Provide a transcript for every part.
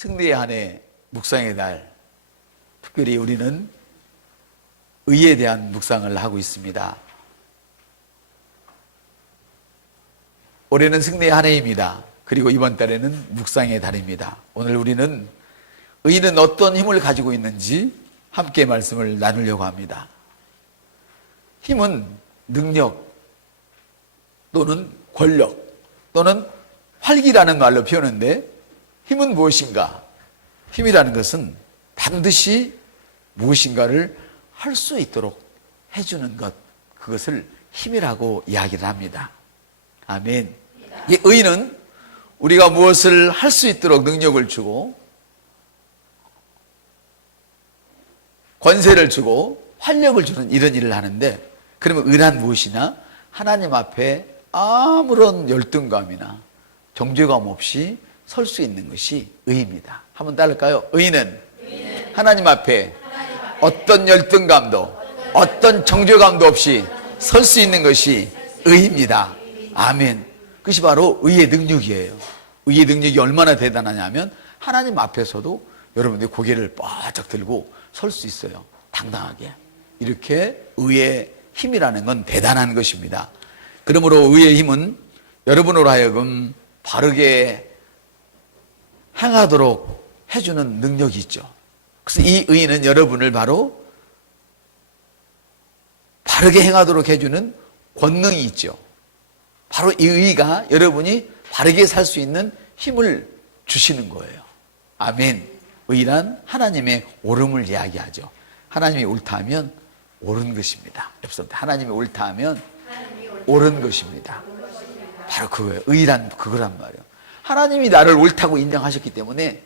승리의 한 해 묵상의 달, 특별히 우리는 의에 대한 묵상을 하고 있습니다. 올해는 승리의 한 해입니다. 그리고 이번 달에는 묵상의 달입니다. 오늘 우리는 의는 어떤 힘을 가지고 있는지 함께 말씀을 나누려고 합니다. 힘은 능력 또는 권력 또는 활기라는 말로 표현하는데, 힘은 무엇인가? 힘이라는 것은 반드시 무엇인가를 할 수 있도록 해주는 것, 그것을 힘이라고 이야기를 합니다. 아멘. 이 의는 우리가 무엇을 할 수 있도록 능력을 주고 권세를 주고 활력을 주는 이런 일을 하는데, 그러면 의란 무엇이냐? 하나님 앞에 아무런 열등감이나 정죄감 없이 설 수 있는 것이 의입니다. 한번 따를까요? 의는 하나님 앞에 어떤 열등감도 어떤 정죄감도 없이 설 수 있는 것이 의입니다. 아멘. 그것이 바로 의의 능력이에요. 의의 능력이 얼마나 대단하냐면 하나님 앞에서도 여러분들이 고개를 바짝 들고 설 수 있어요. 당당하게. 이렇게 의의 힘이라는 건 대단한 것입니다. 그러므로 의의 힘은 여러분으로 하여금 바르게 행하도록 해주는 능력이 있죠. 그래서 이 의는 여러분을 바로 바르게 행하도록 해주는 권능이 있죠. 바로 이 의가 여러분이 바르게 살 수 있는 힘을 주시는 거예요. 아멘. 의란 하나님의 옳음을 이야기하죠. 하나님이 옳다 하면 옳은 것입니다. 옆사람한테 하나님이 옳다 하면 옳은 것입니다. 바로 그거예요. 의란 그거란 말이에요. 하나님이 나를 옳다고 인정하셨기 때문에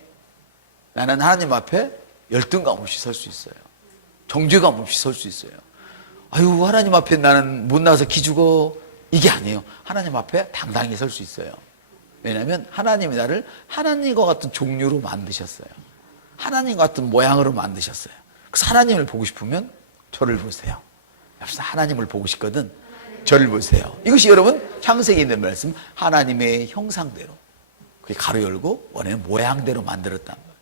나는 하나님 앞에 열등감 없이 설 수 있어요. 정죄감 없이 설 수 있어요. 아유, 하나님 앞에 나는 못 나와서 기죽어, 이게 아니에요. 하나님 앞에 당당히 설 수 있어요. 왜냐하면 하나님이 나를 하나님과 같은 종류로 만드셨어요. 하나님 같은 모양으로 만드셨어요. 그래서 하나님을 보고 싶으면 저를 보세요. 하나님을 보고 싶거든 저를 보세요. 이것이 여러분 창세기에 있는 말씀, 하나님의 형상대로, 그게 가로 열고 원래는 모양대로 만들었단 말이에요.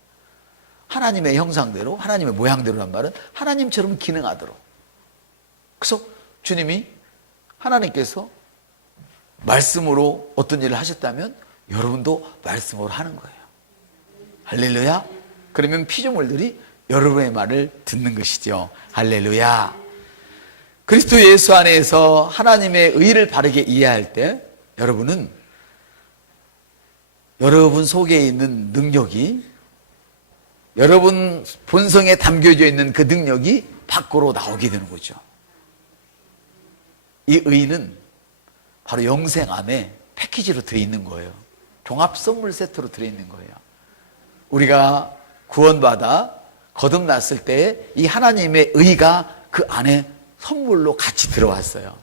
하나님의 형상대로, 하나님의 모양대로란 말은 하나님처럼 기능하도록. 그래서 주님이, 하나님께서 말씀으로 어떤 일을 하셨다면 여러분도 말씀으로 하는 거예요. 할렐루야. 그러면 피조물들이 여러분의 말을 듣는 것이죠. 할렐루야. 그리스도 예수 안에서 하나님의 의를 바르게 이해할 때 여러분은 여러분 속에 있는 능력이, 여러분 본성에 담겨져 있는 그 능력이 밖으로 나오게 되는 거죠. 이 의는 바로 영생 안에 패키지로 들어있는 거예요. 종합 선물 세트로 들어있는 거예요. 우리가 구원받아 거듭났을 때 이 하나님의 의가 그 안에 선물로 같이 들어왔어요.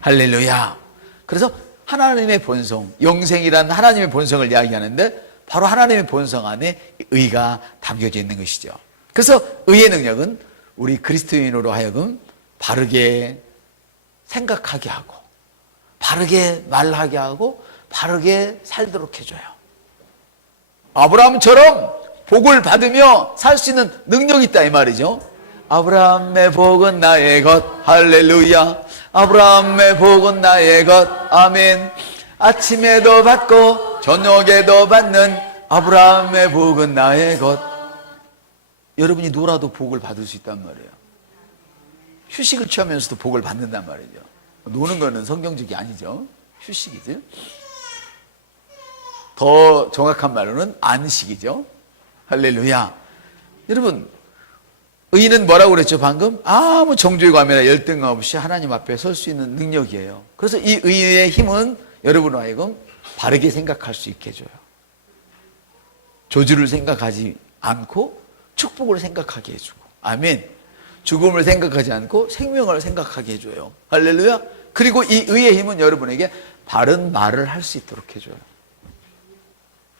할렐루야. 그래서 하나님의 본성, 영생이란 하나님의 본성을 이야기하는데 바로 하나님의 본성 안에 의가 담겨져 있는 것이죠. 그래서 의의 능력은 우리 그리스도인으로 하여금 바르게 생각하게 하고 바르게 말하게 하고 바르게 살도록 해줘요. 아브라함처럼 복을 받으며 살 수 있는 능력이 있다 이 말이죠. 아브라함의 복은 나의 것. 할렐루야. 아브라함의 복은 나의 것. 아멘. 아침에도 받고 저녁에도 받는 아브라함의 복은 나의 것. 여러분이 놀아도 복을 받을 수 있단 말이에요. 휴식을 취하면서도 복을 받는단 말이죠. 노는 거는 성경적이 아니죠. 휴식이죠. 더 정확한 말로는 안식이죠. 할렐루야. 여러분, 의는 뭐라고 그랬죠 방금? 아무 정죄감이나 열등감 없이 하나님 앞에 설 수 있는 능력이에요. 그래서 이 의의 힘은 여러분으로 하여금 바르게 생각할 수 있게 해줘요. 저주를 생각하지 않고 축복을 생각하게 해주고, 아멘. 죽음을 생각하지 않고 생명을 생각하게 해줘요. 할렐루야. 그리고 이 의의 힘은 여러분에게 바른 말을 할 수 있도록 해줘요.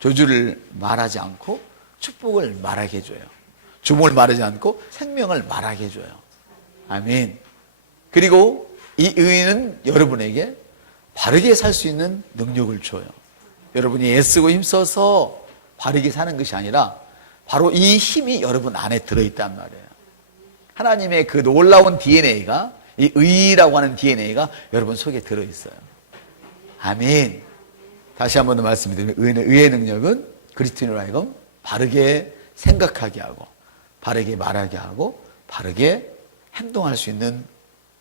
저주를 말하지 않고 축복을 말하게 해줘요. 죽음을 말하지 않고 생명을 말하게 해줘요. 아멘. 그리고 이 의는 여러분에게 바르게 살 수 있는 능력을 줘요. 여러분이 애쓰고 힘써서 바르게 사는 것이 아니라 바로 이 힘이 여러분 안에 들어있단 말이에요. 하나님의 그 놀라운 DNA가, 이 의라고 하는 DNA가 여러분 속에 들어있어요. 아멘. 다시 한 번 더 말씀드리면, 의의 능력은 그리스도인으로 하여금 바르게 생각하게 하고, 바르게 말하게 하고, 바르게 행동할 수 있는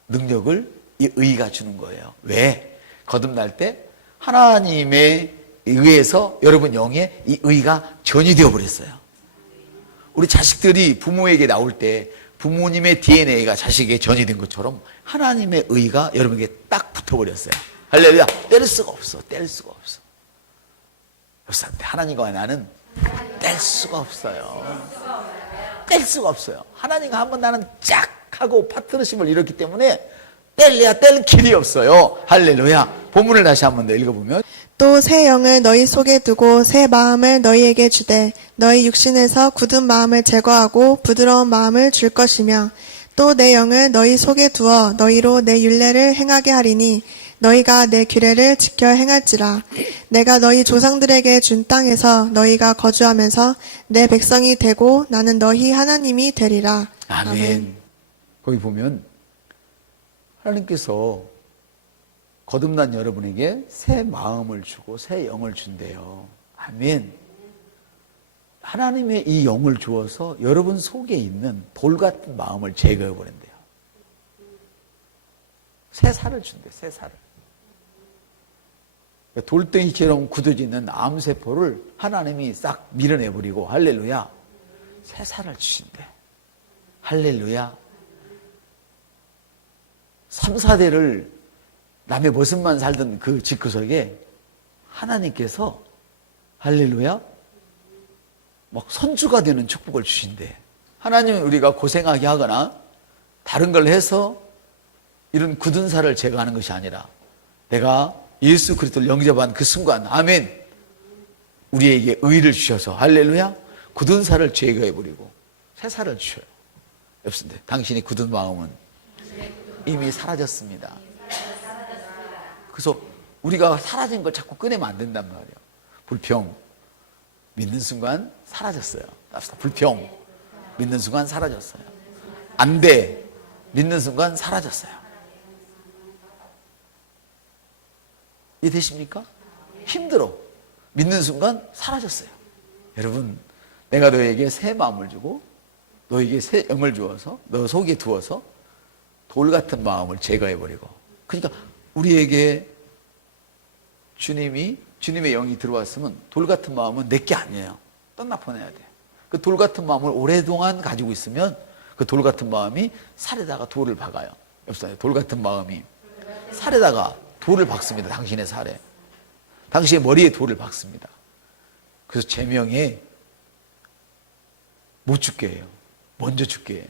능력을 이 의가 주는 거예요. 왜? 거듭날 때 하나님의 의에서 여러분 영에 이 의가 전이되어 버렸어요. 우리 자식들이 부모에게 나올 때 부모님의 DNA가 자식에게 전이된 것처럼 하나님의 의가 여러분에게 딱 붙어버렸어요. 할렐루야. 뗄 수가 없어. 뗄 수가 없어. 하나님과 나는 뗄 수가 없어요. 뗄 수가 없어요. 하나님과 한번 나는 쫙 하고 파트너십을 이뤘기 때문에 뗄래야 뗄 길이 없어요. 할렐루야. 본문을 다시 한번 더 읽어보면, 또 새 영을 너희 속에 두고 새 마음을 너희에게 주되 너희 육신에서 굳은 마음을 제거하고 부드러운 마음을 줄 것이며, 또 내 영을 너희 속에 두어 너희로 내 율례를 행하게 하리니 너희가 내 규례를 지켜 행할지라. 내가 너희 조상들에게 준 땅에서 너희가 거주하면서 내 백성이 되고 나는 너희 하나님이 되리라. 아멘. 아멘. 거기 보면 하나님께서 거듭난 여러분에게 새 마음을 주고 새 영을 준대요. 아멘. 하나님의 이 영을 주어서 여러분 속에 있는 돌 같은 마음을 제거해 버린대요. 새 살을 준대요. 새 살을. 돌덩이처럼 굳어지는 암세포를 하나님이 싹 밀어내버리고, 할렐루야, 새 살을 주신대. 할렐루야. 3, 4대를 남의 모습만 살던 그 집구석에 하나님께서, 할렐루야, 막 선주가 되는 축복을 주신대. 하나님은 우리가 고생하게 하거나 다른 걸 해서 이런 굳은 살을 제거하는 것이 아니라, 내가 예수 그리스도를 영접한 그 순간, 아멘, 우리에게 의를 주셔서, 할렐루야, 굳은 살을 제거해버리고 새 살을 주셔요. 여러분들, 당신의 굳은 마음은 이미 사라졌습니다. 그래서 우리가 사라진 걸 자꾸 꺼내면 안 된단 말이에요. 불평, 믿는 순간 사라졌어요. 불평, 믿는 순간 사라졌어요. 안 돼, 믿는 순간 사라졌어요. 이해되십니까? 힘들어, 믿는 순간 사라졌어요. 여러분, 내가 너에게 새 마음을 주고 너에게 새 영을 주어서 너 속에 두어서 돌 같은 마음을 제거해버리고, 그러니까 우리에게 주님의 영이 들어왔으면 돌 같은 마음은 내게 아니에요. 떠나보내야 돼. 그 돌 같은 마음을 오랫동안 가지고 있으면 그 돌 같은 마음이 살에다가 돌을 박아요. 여러분, 돌 같은 마음이 살에다가 돌을 박습니다. 당신의 살에, 당신의 머리에 돌을 박습니다. 그래서 제명에 못 죽게 해요. 먼저 죽게 해요.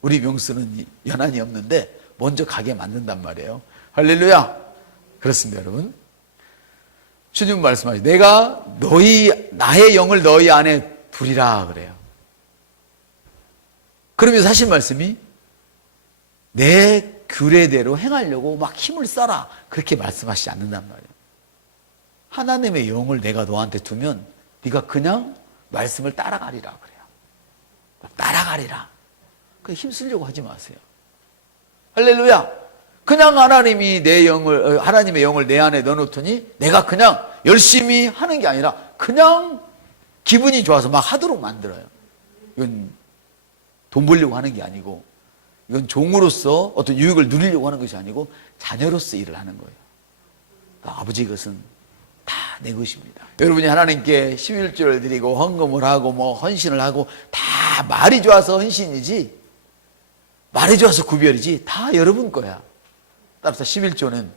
우리 명수는 연한이 없는데 먼저 가게 만든단 말이에요. 할렐루야. 그렇습니다, 여러분. 주님 말씀하시죠. 내가 나의 영을 너희 안에 두리라 그래요. 그러면서 하신 말씀이 내 규례대로 행하려고 막 힘을 써라, 그렇게 말씀하시지 않는단 말이에요. 하나님의 영을 내가 너한테 두면 네가 그냥 말씀을 따라가리라 그래요. 따라가리라. 힘쓰려고 하지 마세요. 할렐루야. 그냥 하나님의 영을 내 안에 넣어놓더니 내가 그냥 열심히 하는 게 아니라 그냥 기분이 좋아서 막 하도록 만들어요. 이건 돈 벌려고 하는 게 아니고, 이건 종으로서 어떤 유익을 누리려고 하는 것이 아니고 자녀로서 일을 하는 거예요. 아버지 것은 다 내 것입니다. 여러분이 하나님께 11조를 드리고 헌금을 하고 헌신을 하고 다 말이 좋아서 헌신이지, 말이 좋아서 구별이지, 다 여러분 거야. 따라서 11조는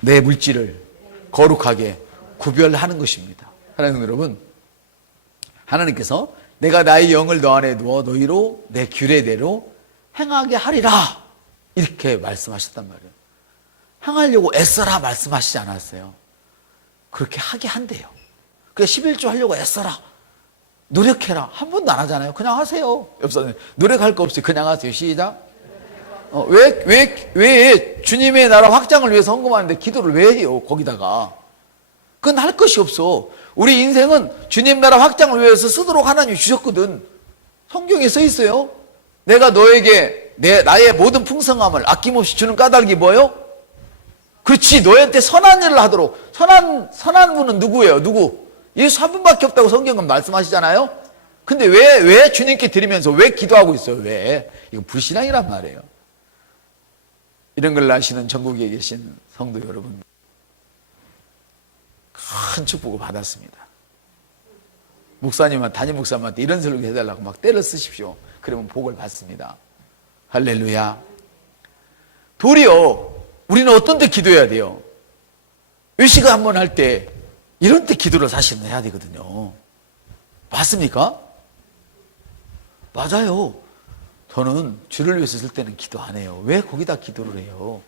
내 물질을 거룩하게 구별하는 것입니다. 하나님 여러분, 하나님께서 내가 나의 영을 너 안에 두어 너희로 내 규례대로 행하게 하리라, 이렇게 말씀하셨단 말이에요. 행하려고 애써라 말씀하시지 않았어요. 그렇게 하게 한대요. 그러니까 11조 하려고 애써라, 노력해라, 한 번도 안 하잖아요. 그냥 하세요. 옆사님, 노력할 거 없이 그냥 하세요. 시작. 왜 주님의 나라 확장을 위해서 헌금하는데 기도를 왜 해요? 거기다가 그건 할 것이 없어. 우리 인생은 주님 나라 확장을 위해서 쓰도록 하나님이 주셨거든. 성경에 써 있어요. 내가 너에게 나의 모든 풍성함을 아낌없이 주는 까닭이 뭐예요? 그렇지, 너한테 선한 일을 하도록. 선한 분은 누구예요? 누구? 예수 한 분밖에 없다고 성경은 말씀하시잖아요. 근데 왜 주님께 드리면서 왜 기도하고 있어요? 왜? 이건 불신앙이란 말이에요. 이런 걸 아시는 전국에 계신 성도 여러분, 큰 축복을 받았습니다. 목사님한테, 담임 목사님한테 이런 설교 해달라고 막 때려 쓰십시오. 그러면 복을 받습니다. 할렐루야. 도리어 우리는 어떤 데 기도해야 돼요? 외식을 한번 할 때 이런 때 기도를 사실은 해야 되거든요. 맞습니까? 맞아요. 저는 주를 위해서 쓸 때는 기도 안 해요. 왜 거기다 기도를 해요?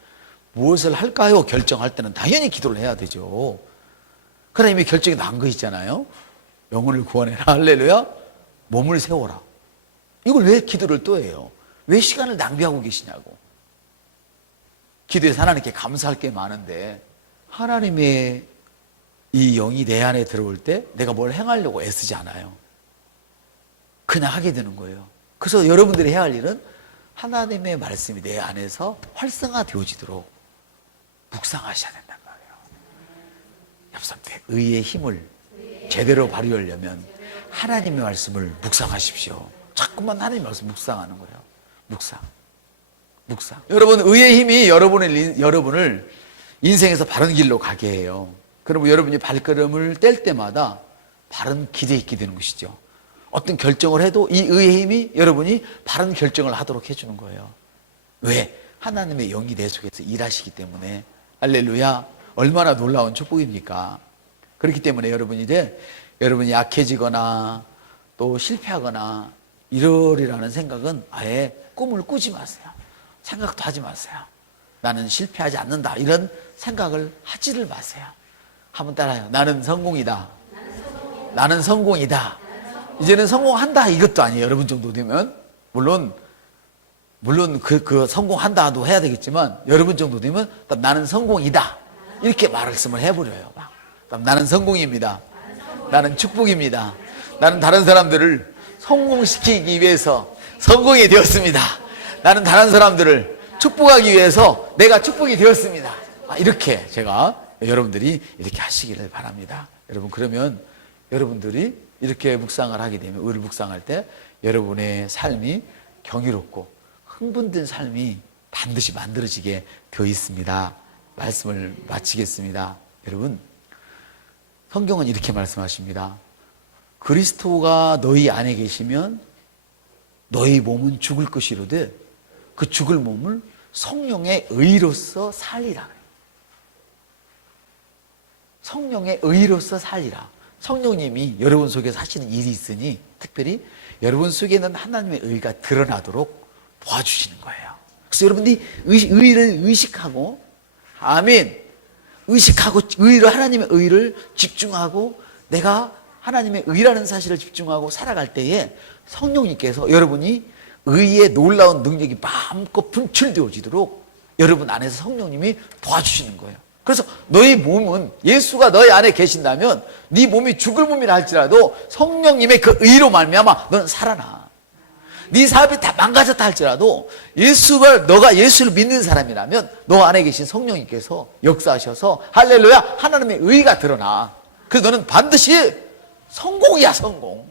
무엇을 할까요? 결정할 때는 당연히 기도를 해야 되죠. 그러나 이미 결정이 난 거 있잖아요. 영혼을 구원해라. 할렐루야. 몸을 세워라. 이걸 왜 기도를 또 해요? 왜 시간을 낭비하고 계시냐고. 기도해서 하나님께 감사할 게 많은데 하나님의 이 영이 내 안에 들어올 때 내가 뭘 행하려고 애쓰지 않아요. 그냥 하게 되는 거예요. 그래서 여러분들이 해야 할 일은 하나님의 말씀이 내 안에서 활성화되어지도록 묵상하셔야 된단 말이에요. 옆사람한테 의의 힘을 제대로 발휘하려면 하나님의 말씀을 묵상하십시오. 자꾸만 하나님의 말씀 묵상하는 거예요. 묵상. 여러분, 의의 힘이 여러분을 인생에서 바른 길로 가게 해요. 그러면 여러분이 발걸음을 뗄 때마다 바른 길에 있게 되는 것이죠. 어떤 결정을 해도 이 의의 힘이 여러분이 바른 결정을 하도록 해주는 거예요. 왜? 하나님의 영이 내 속에서 일하시기 때문에. 할렐루야. 얼마나 놀라운 축복입니까? 그렇기 때문에 여러분이 약해지거나 또 실패하거나 이러리라는 생각은 아예 꿈을 꾸지 마세요. 생각도 하지 마세요. 나는 실패하지 않는다, 이런 생각을 하지를 마세요. 한번 따라해요. 나는 성공이다. 나는 성공이다. 이제는 성공한다, 이것도 아니에요. 여러분 정도 되면 물론 그 성공한다도 해야 되겠지만 여러분 정도 되면 나는 성공이다, 이렇게 말씀을 해버려요. 나는 성공입니다. 나는 축복입니다. 나는 다른 사람들을 성공시키기 위해서 성공이 되었습니다. 나는 다른 사람들을 축복하기 위해서 내가 축복이 되었습니다. 이렇게 여러분들이 이렇게 하시기를 바랍니다. 여러분, 그러면 여러분들이 이렇게 묵상을 하게 되면, 의를 묵상할 때 여러분의 삶이 경이롭고 흥분된 삶이 반드시 만들어지게 되어 있습니다. 말씀을 마치겠습니다. 여러분, 성경은 이렇게 말씀하십니다. 그리스도가 너희 안에 계시면 너희 몸은 죽을 것이로되 그 죽을 몸을 성령의 의로서 살리라. 성령의 의로서 살리라. 성령님이 여러분 속에서 하시는 일이 있으니 특별히 여러분 속에는 하나님의 의가 드러나도록 도와주시는 거예요. 그래서 여러분들이 의를 의식하고, 아멘, 의식하고 하나님의 의를 집중하고 내가 하나님의 의라는 사실을 집중하고 살아갈 때에 성령님께서 여러분이 의의 놀라운 능력이 마음껏 분출되어지도록 여러분 안에서 성령님이 도와주시는 거예요. 그래서 너희 몸은, 예수가 너희 안에 계신다면 네 몸이 죽을 몸이라 할지라도 성령님의 그 의로 말미암아 너는 살아나. 네 삶이 다 망가졌다 할지라도 너가 예수를 믿는 사람이라면 너 안에 계신 성령님께서 역사하셔서 할렐루야, 하나님의 의가 드러나. 그래서 너는 반드시 성공이야, 성공.